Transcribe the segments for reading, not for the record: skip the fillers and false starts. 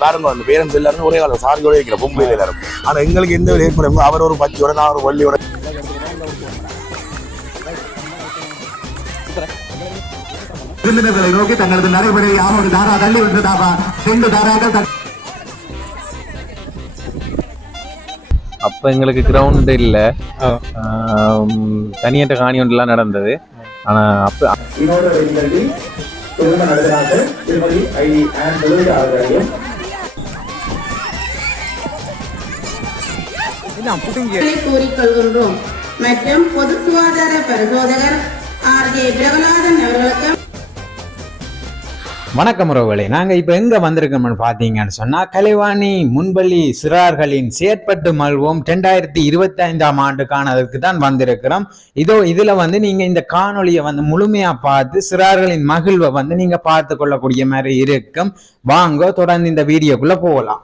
பாருங்க அந்த பேரண்ட்ஸ் எல்லாரும் ஒரே காலம் சாரியோட வைக்கிற பொம்பையில எல்லாரும். ஆனா எங்களுக்கு எந்த ஒரு ஏற்படும் அவர் ஒரு பச்சையோட நான் ஒரு வள்ளியோட விருந்தினர்களை நோக்கி தங்களது நடைமுறை ஒரு தாரா தள்ளி விட்டதாபா 2 தாராக்கள். அப்போ எங்களுக்கு கிரவுண்டு இல்லை, தனியாட்ட காணி ஒன்றுலாம் நடந்தது. ஆனால் அப்போ கூறிக்கொள்கின்றோம். மற்றும் பொது சுகாதார பரிசோதகர் ஆர்.ஜே. பிரகலாதன் அவர்களுக்கு வணக்கம் உறவுகளே. நாங்கள் இப்போ எங்கே வந்திருக்கோம்னு பார்த்தீங்கன்னு சொன்னால், கலைவாணி முன்பள்ளி சிறார்களின் செயற்பட்டு மல்வோம் 2025ஆம் ஆண்டுக்கானதுக்கு தான் வந்திருக்கிறோம். இதில் நீங்கள் இந்த காணொலியை முழுமையாக பார்த்து சிறார்களின் மகிழ்வை நீங்கள் பார்த்து கொள்ளக்கூடிய மாதிரி இருக்கும். வாங்க தொடர்ந்து இந்த வீடியோக்குள்ளே போகலாம்.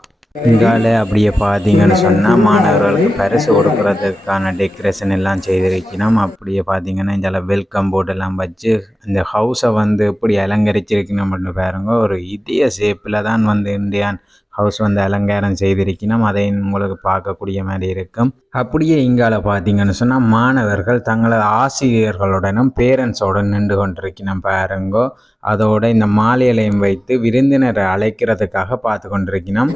இங்கால அப்படியே பார்த்தீங்கன்னு சொன்னால், மாணவர்களுக்கு பரிசு கொடுக்கறதுக்கான டெக்கரேஷன் எல்லாம் செய்திருக்கணும். அப்படியே பார்த்தீங்கன்னா இந்த வெல்கம் போர்டு எல்லாம் வச்சு அந்த ஹவுஸை எப்படி அலங்கரிச்சிருக்கணும்னு பாருங்க. ஒரு இதய ஷேப்பில் தான் இந்தியன் ஹவுஸ் அலங்காரம் செய்திருக்கணும். அதை உங்களுக்கு பார்க்கக்கூடிய மாதிரி இருக்கும். அப்படியே இங்கால பார்த்தீங்கன்னு சொன்னால், மாணவர்கள் தங்களது ஆசிரியர்களுடனும் பேரண்ட்ஸோடு நின்று கொண்டிருக்கணும் பாருங்கோ. அதோட இந்த மாலையலையும் வைத்து விருந்தினரை அழைக்கிறதுக்காக பார்த்து கொண்டிருக்கணும்.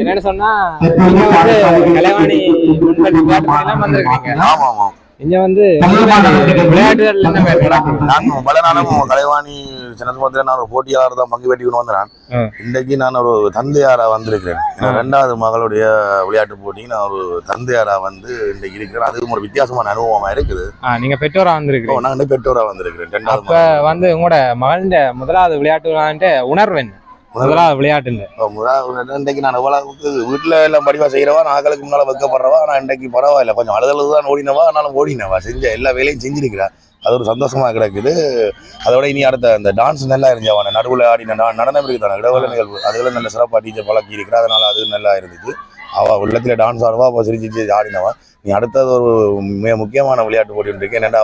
என்னன்னு சொன்னா, கலைவாணி முன்பள்ளி விளையாட்டுலாம் வந்திருக்கீங்க. இங்க விளையாட்டுகள் நாங்க பல நாளும் கலைவாணி சின்னத்துல நான் ஒரு போட்டியாளர் தான் பங்கு பெற்றிக்கணும் வந்தேன். இன்றைக்கு நான் ஒரு தந்தையாரா வந்திருக்கிறேன். 2வது மகளுடைய விளையாட்டு போட்டி நான் ஒரு தந்தையாரா இன்றைக்கு இருக்கிறேன். அதுவும் ஒரு வித்தியாசமான அனுபவமா இருக்குது. நீங்க பெற்றோரா வந்திருக்கீங்க? நாங்க பெற்றோரா வந்திருக்கிறேன். 2வது உங்களோட மகளின் முதலாவது விளையாட்டு உணர்வு என்ன? முதலாவது விளையாட்டு இன்றைக்கு நான் வீட்டுல எல்லாம் படிவா செய்யறவா, நாங்களுக்கு முன்னால வைக்கப்படுறவா. ஆனா இன்றைக்கு பரவாயில்ல, கொஞ்சம் அழுதழுதான் ஓடினவா, ஆனாலும் ஓடினவா, செஞ்ச எல்லா வேலையும் செஞ்சிருக்கிறா. அது ஒரு சந்தோஷமா கிடக்குது. அதோட இனி அடுத்த அந்த டான்ஸ் நல்லா இருந்துச்சு. நடுவில் ஆடின நடனம் இருக்குதான இடவெளி நிகழ்வு, அதுல நல்ல சிறப்பாக டீச்சர் பழக்கி இருக்கிறா. அதனால அது நல்லா இருந்துச்சு. அவள் உள்ளத்துல டான்ஸ் ஆடுவா, அப்போ சிரிச்சு ஆடினவா. நீ அடுத்தது ஒரு மிக முக்கியமான விளையாட்டு போட்டி இருக்கு. என்னடா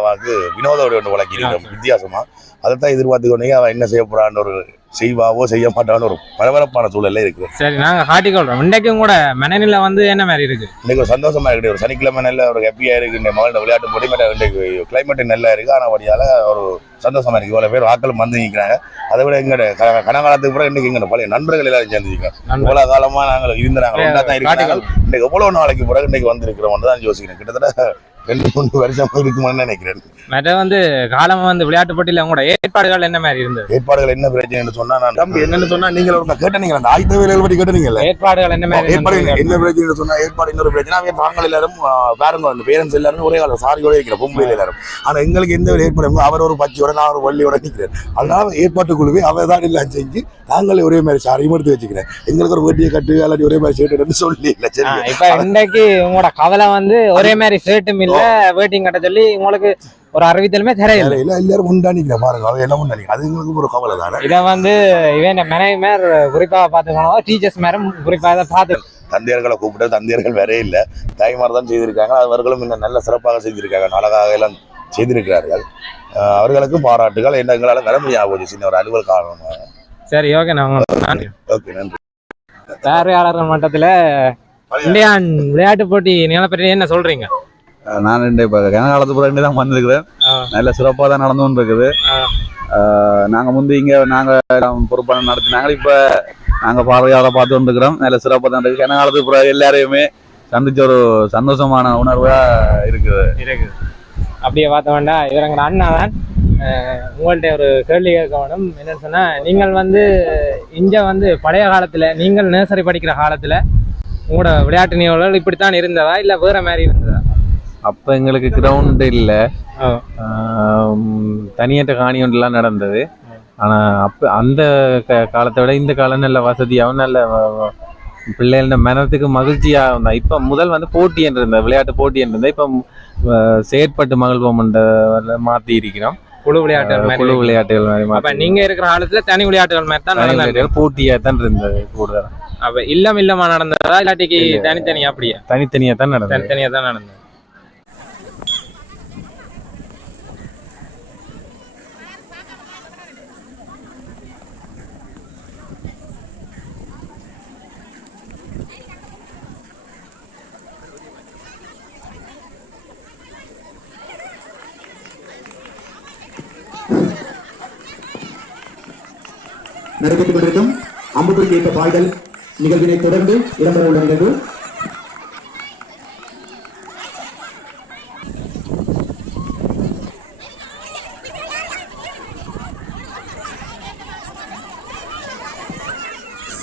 வினோதோட ஒன்று பழக்கி இருக்கிறோம் வித்தியாசமா. அதைத்தான் எதிர்பார்த்து கொண்டே அவள் என்ன செய்ய போறான்னு ஒரு செய்வாவோ செய்ய மாட்டான்னு ஒரு பரபரப்பான சூழல்ல இருக்கு. சரி, நாங்க காட்டிக்கொள்றோம். இன்றைக்கும் கூட மனநிலை என்ன மாதிரி இருக்கு? இன்னைக்கு ஒரு சந்தோஷமா இருக்கு. ஒரு சனிக்கிழமை நல்ல ஒரு ஹாப்பியா இருக்கு. இந்த மகளோட விளையாட்டு போட்டி இன்றைக்கு கிளைமேட் நல்லா இருக்கு. ஆனா வழியால ஒரு சந்தோஷமா இருக்கு. இவ்வளவு பேர் வாக்களும் நிற்கிறாங்க. அதை விட எங்க கனகாலத்துக்கு பிறகு இன்னைக்கு எங்க பழைய நண்பர்கள் எல்லாரும் சேர்ந்துருக்காங்க. இவ்வளவு காலமா நாங்கள் இருந்தாங்க. இன்னைக்கு எவ்வளவு நாளைக்கு பிறகு இன்னைக்கு வந்திருக்கிறோம் தான் யோசிக்கிறேன். கிட்டத்தட்ட 2-3 வருஷம் இருக்குமான்னு நினைக்கிறேன். மற்ற வந்து காலம் வந்து விளையாட்டு போட்டியில உங்களோட ஏற்பாடுகள் என்ன மாதிரி இருந்தது? ஏற்பாடுகள் என்ன பிரச்சனைன்னு சொன்னா நான் தம்பி என்னன்னு சொன்னா நீங்கள் ஒரு கேட்டீங்க அந்த ஆயுத வேலைகள் பற்றி கேட்டீங்கல்ல. ஏற்பாடுகள் என்ன மாதிரி ஏற்பாடு என்ன பிரச்சனை சொன்னா ஏற்பாடு இன்னொரு பிரச்சனை அவன் தாங்கள் எல்லாரும் பாருங்க அந்த பேரண்ட்ஸ் எல்லாரும் ஒரே காலம் சாரியோட இருக்கிற பொம்பையில் எல்லாரும். ஆனா எங்களுக்கு எந்த ஒரு ஏற்பாடு அவர் ஒரு பச்சையோட நான் ஒரு வள்ளியோட நிற்கிறேன். அதனால ஏற்பாட்டு குழுவே அவள் தான் எல்லாம் செஞ்சு நாங்களே ஒரே மாதிரி சாரியும் எடுத்து வச்சுக்கிறேன். எங்களுக்கு ஒரு வேட்டியை கட்டு இல்லாட்டி ஒரே மாதிரி ஷர்ட் சொல்லி இல்லை. சரி இப்ப இன்னைக்கு உங்களோட கவலை வந்து ஒரே மாதிரி ஷர்ட்டும் இல்ல வேட்டிங் கட்ட சொல்லி உங்களுக்கு ஒரு அறிவித்தலுமே தெரியல. எல்லாரும் முண்டானிக்கிறேன் பாருங்க அவ என்ன முண்டானிக்க அது எங்களுக்கு ஒரு கவலை தானே. இதை வந்து இவன் மனைவி மேர் குறிப்பாக பார்த்துக்கணும், டீச்சர்ஸ் மேரும் குறிப்பாக தான் பார்த்து தந்தையர்களை கூப்பிட்டு தந்தையர்கள் வேற இல்லை தாய்மார் தான் செய்திருக்காங்க. அவர்களும் இன்னும் நல்ல சிறப்பாக செஞ்சிருக்காங்க, அழகாக எல்லாம் செய்திருக்கிறார்கள். அவர்களுக்கும் பாராட்டுகள். எங்களால் வர முடியாது போச்சு சின்ன ஒரு அலுவல் காரணமாக. சரி ஓகே நான் ஓகே நன்றி. பார்வையாளர்கள் மட்டத்தில் இந்தியான் விளையாட்டு போட்டி நிலப்பற்றி என்ன சொல்றீங்க? நான் இப்போ கனகாலத்து பிறகு தான் வந்திருக்கிறேன். நல்ல சிறப்பாக தான் நடந்து கொண்டு இருக்குது. நாங்கள் முந்தி இங்கே நாங்கள் பொறுப்பான நடத்தினாங்க. இப்போ நாங்கள் பார்வையாளரை பார்த்து வந்துருக்கிறோம். நல்ல சிறப்பாக தான் இருக்குது. கனகாலத்துக்கு பிறகு எல்லாரையுமே சந்திச்ச ஒரு சந்தோஷமான உணர்வாக இருக்குது. அப்படியே பார்த்த வேண்டாம். இவரங்க அண்ணா தான். உங்கள்கிட்ட ஒரு கேள்வி கேட்க வேணும். என்னன்னு சொன்னா நீங்கள் வந்து இங்க வந்து பழைய காலத்துல நீங்கள் நர்சரி படிக்கிற காலத்துல உங்களோட விளையாட்டு நிகழ்வுகள் இப்படித்தான் இருந்ததா இல்ல வேற மாதிரி இருந்ததா? அப்போ எங்களுக்கு கிரவுண்டு இல்லை, தனியாட்ட காணி ஒன்றுலாம் நடந்தது. ஆனால் அப்போ அந்த காலத்தை விட இந்த காலம் நல்ல வசதியாகவும் நல்ல பிள்ளைகள மனத்துக்கு மகிழ்ச்சியாக இருந்தால். இப்போ முதல் வந்து போட்டி என்று இருந்தது, விளையாட்டு போட்டி என்று இருந்தால். இப்போ செயற்பட்டு மகிழ்வோம் மாற்றி இருக்கிறோம். குழு விளையாட்டுகள் மாதிரி. நீங்க இருக்கிற காலத்துல தனி விளையாட்டுகள் மாதிரி தான் போட்டியா தான் இருந்தது கூடுதல். அப்ப இல்லமா நடந்ததா இல்லாட்டிக்கு தனித்தனியா? அப்படியே தனித்தனியா தான் நடந்தது. தனித்தனியா தான் நடந்தது. நடைபெற்றுக் கொண்டிருக்கும் அம்புக்குறிக்கு ஏற்ற பாய்தல் நிகழ்வினை தொடர்ந்து இடம்பெற உள்ள நிகழ்வு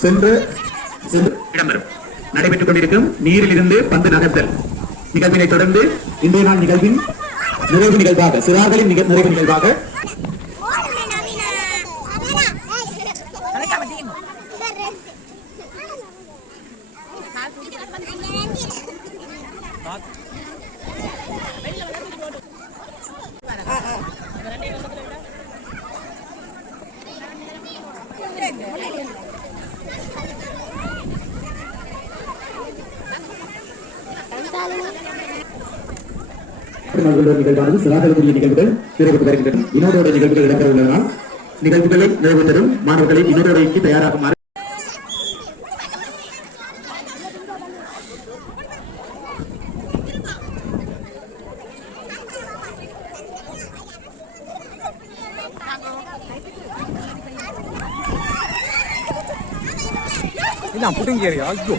சென்று இடம்பெறும். நடைபெற்றுக் கொண்டிருக்கும் நீரில் இருந்து பந்து நகர்த்தல் நிகழ்வினை தொடர்ந்து இன்றைய நாள் நிகழ்வின் நிறைவு நிகழ்வாக சிறார்களின் நிறைவு நிகழ்வாக நிகழ்வானது சிறார்களுக்குரிய நிகழ்வுகள் நிறைவேற்று வருகின்றன. இன்னொரு நிகழ்வுகள் இடம்பெற உள்ளதனால் நிகழ்வுகளை நிறைவேற்றவும் மாணவர்களை இன்னொரு தயாராகுமாறு புடுங்கியா? ஐயோ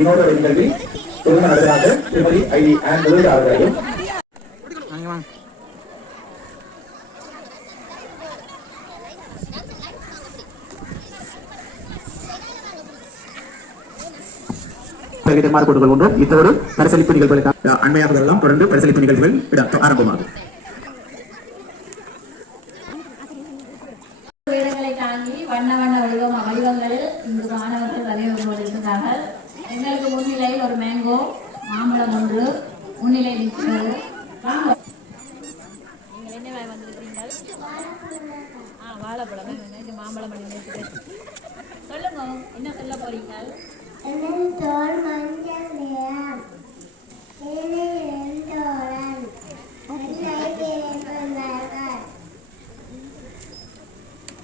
இன்னொரு நிகழ்வில் தொழிலாளர்களாக திருமதி ஐடி அண்ட் முதலீட்டாளர்களையும் கொண்டுகொள்கின்றோம். இத்தோடு பரிசளிப்பு நிகழ்வுகளுக்காக அண்மையாக எல்லாம் தொடர்ந்து பரிசளிப்பு நிகழ்வுகள் ஆரம்பமாகும். வண்ண வடிவங்களில் இங்கு மாணவர்கள் வரைவு கொண்டிருக்கிறார்கள். எங்களுக்கு முன்னிலையில் ஒரு மேங்கோ மாம்பழம் ஒன்று முன்னிலை நிற்கிறது. நீங்கள் என்ன வந்திருக்கிறீர்கள்? வாழைப்பழம் மாம்பழம் சொல்லுங்க, என்ன சொல்ல போறீங்கள்?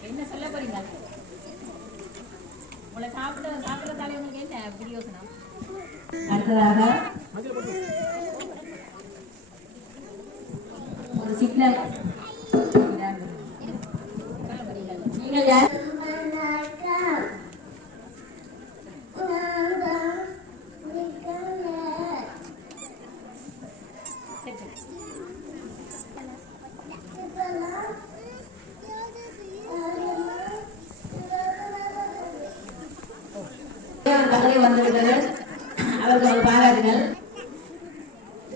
என்ன சொல்ல போறீங்க? உங்களை சாப்பிட தலைவங்களுக்கு என்ன அடுத்ததாக ஒரு சிக்னல். நீங்கள் யார்? பதவி வந்திருக்கிறது, அவர்கள் பாராட்டுங்கள்.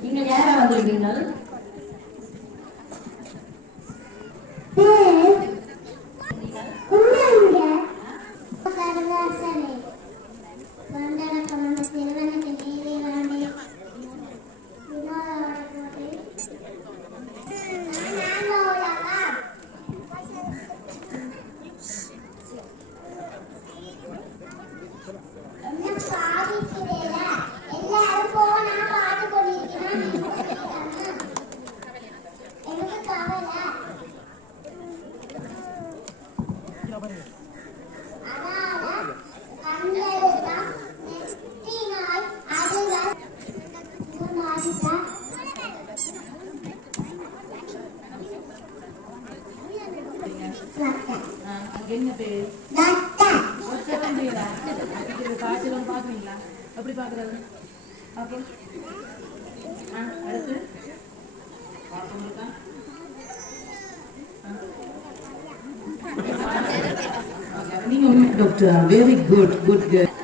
நீங்கள் யாரா வந்திருக்கீங்கள்? என்ன பேரு? காய்ச்சலும் பாக்குறீங்களா? எப்படி பாக்குறது? ஓகே, அடுத்து நீங்க doctor. Very good, good girl.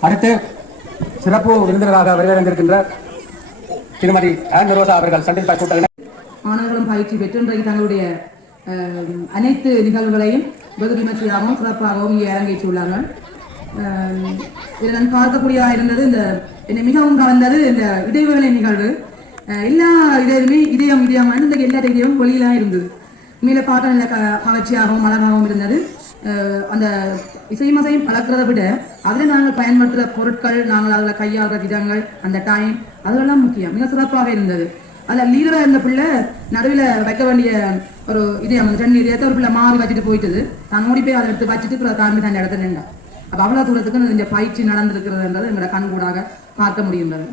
அடுத்து சிறப்பு விருந்தினராக வருகின்ற திருமதி ஆன் ரோசா அவர்கள் சண்டில் கூட்டத்தினர் மாணவர்களும் பயிற்சி பெற்று இன்றைக்கு தங்களுடைய அனைத்து நிகழ்வுகளையும் வெகு விமர்சையாகவும் சிறப்பாகவும் இங்கே அரங்கேற்றியுள்ளார்கள். இதில் நான் பார்க்கக்கூடியதாக இருந்தது என்னை மிகவும் கவர்ந்தது இந்த இடைவேளை நிகழ்வு. எல்லா இதையுமே இதயம் இன்றைக்கு எல்லா இடையும் வெளியிலாம் இருந்தது. உண்மையில பார்க்க நல்ல கவர்ச்சியாகவும் அழகாகவும் இருந்தது. அந்த இசைமசையும் பழக்கிறத விட அதில் நாங்கள் பயன்படுத்துகிற பொருட்கள், நாங்கள் அதில் கையாளுற விதங்கள், அந்த டைம், அதெல்லாம் முக்கியம். மிக சிறப்பாக இருந்தது. அதில் லீடராக இருந்த பிள்ளை நடுவில் வைக்க வேண்டிய ஒரு இதயம், அந்த ரெண்டு இதயத்தை ஒரு பிள்ளை மாறி வச்சுட்டு போயிட்டது. தான் ஓடி போய் அதை எடுத்து வச்சுட்டு தாண்டி அந்த இடத்துல நின்றா. அப்போ அவ்வளோ தூரத்துக்கு இந்த பயிற்சி நடந்திருக்கிறதுன்றது எங்களோட கண்கூடாக பார்க்க முடிகின்றது.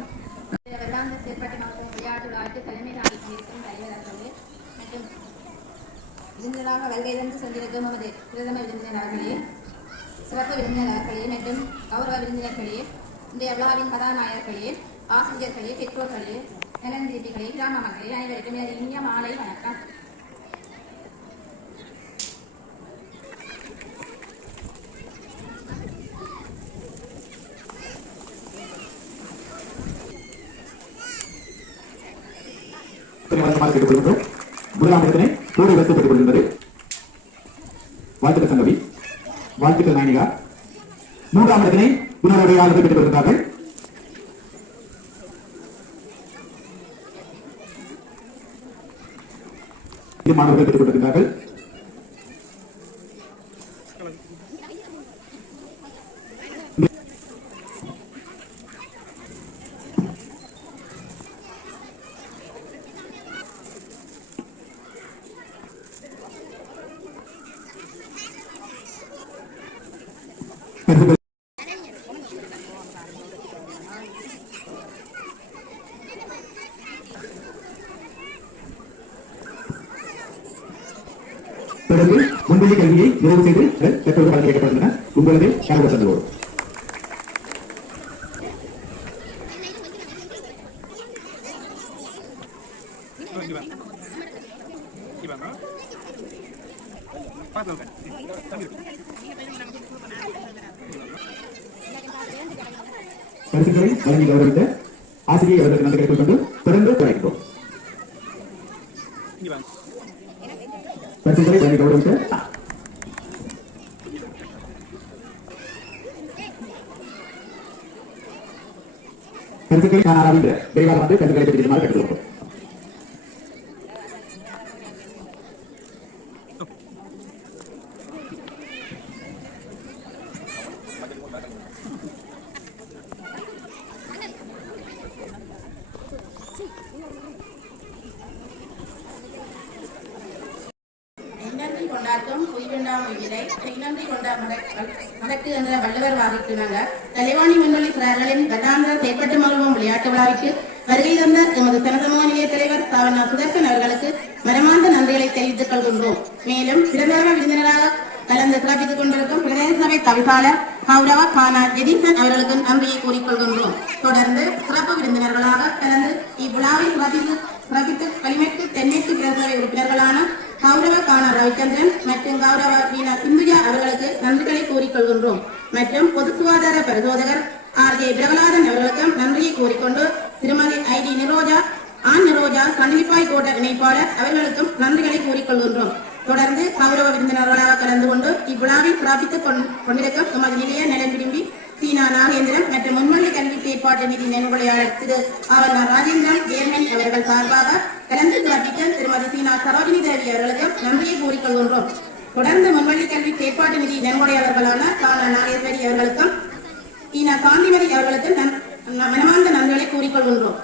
விருந்தினராக வருகை தந்து சென்றிருக்கும் நமது பிரதம விருந்தினர்களே, சிறப்பு விருந்தினர்களே மற்றும் கௌரவ விருந்தினர்களே, இன்றைய விழாவின் கதாநாயகர்களே, ஆசிரியர்களே, பெற்றோர்களே, நலந்திருப்பிகளே, கிராம மக்களே, அனைவருக்கும் எனது இனிய மாலை வணக்கம். முதலாம் இடத்தினை கூறி வைக்கப்பட்டுக் கொள்கின்றது வாழ்த்துக்கள் சங்கவி, வாழ்த்துக்கள் நாயனிகா. மூன்றாம் இடத்தினை உணர்வுடையாளர்கள் பெற்றுக் கொள்கின்றார்கள். மாணவர்கள் பெற்றுக் கொண்டிருக்கிறார்கள். தொடர்ந்து முன்பள்ளி கல்வியை நிறைவு செய்து பெற்றோர்கள் வழங்கப்பட்டுள்ளன. உங்களது ஷாரத சந்தோடு பரிசுகளை வழங்கி கௌரவித்த ஆசிரியை அவர்களுக்கு நன்றி கேட்டுக் கொண்டு தொடர்ந்து அழைக்கிறோம். பரிசுகளை வழங்கி கௌரவித்த பரிசுகளை நான் ஆரம்பித்த விரைவாக வந்து பரிசுகளை பெற்றிருக்குமாறு கேட்டுக்கொள்கிறோம். என்ற வள்ளுவர் வாதிட்டுள்ளாங்க. கலைவாணி முன்னொழி சிறார்களின் கட்டாந்திர செயற்பட்டு மகிழ்வோம் விளையாட்டு விழாவிற்கு வருகை தந்த எமது சனசமூக நிலைய தலைவர் சாவண்ணா சுதர்சன் அவர்களுக்கு மனமார்ந்த நன்றிகளை தெரிவித்துக் கொள்கின்றோம். மேலும் சிறந்த விருந்தினராக கலந்து சிறப்பித்துக் கொண்டிருக்கும் பிரதேச சபை தவிசாளர் கௌரவ கானா ஜெதீசன் அவர்களுக்கு நன்றியை கூறிக்கொள்கின்றோம். தொடர்ந்து சிறப்பு விருந்தினர்களாக கலந்து இவ்விழாவை சிறப்பித்து களிமெட்டு தென்மேற்கு பிரதேச சபை உறுப்பினர்களான கௌரவ கானா ரவிச்சந்திரன் மற்றும் கௌரவ வீணா இந்துஜா அவர்களுக்கு நன்றிகளை கூறிக்கொள்கின்றோம். மற்றும் பொது சுகாதார பரிசோதகர் ஆர்ஜே பிரகலாதன் அவர்களுக்கும் நன்றியை கூறிக்கொண்டு திருமதி ஐடி நிரோஜா கண்டிப்பாய் கோட்ட இணைப்பாளர் அவர்களுக்கும் நன்றிகளை கூறிக்கொள்கின்றோம். தொடர்ந்து கௌரவ விருந்தினர்களாக கலந்து கொண்டு இவ்விழாவில் சிறப்பித்துக் கொண்டிருக்கும் எமது நிலைய நலன் விரும்பி சீனா நாகேந்திரன் மற்றும் முன்வழி கல்வி செயற்பாட்டு நிதி நென்கொடையாளர் திரு ஆர் ராஜேந்திரன் சேர்மன் அவர்கள் சார்பாக கலந்து சிறப்பித்த திருமதி சீனா சரோஜினி தேவி அவர்களுக்கும் நன்றியை கூறிக்கொள்கின்றோம். தொடர்ந்து முன்வழி கல்வி செயற்பாட்டு நிதி நென்கொடையாளர்களான கானா நாகேஸ்வரி அவர்களுக்கும் சீனா காந்திமதி அவர்களுக்கும் மனமார்ந்த நன்றிகளை கூறிக்கொள்கின்றோம்.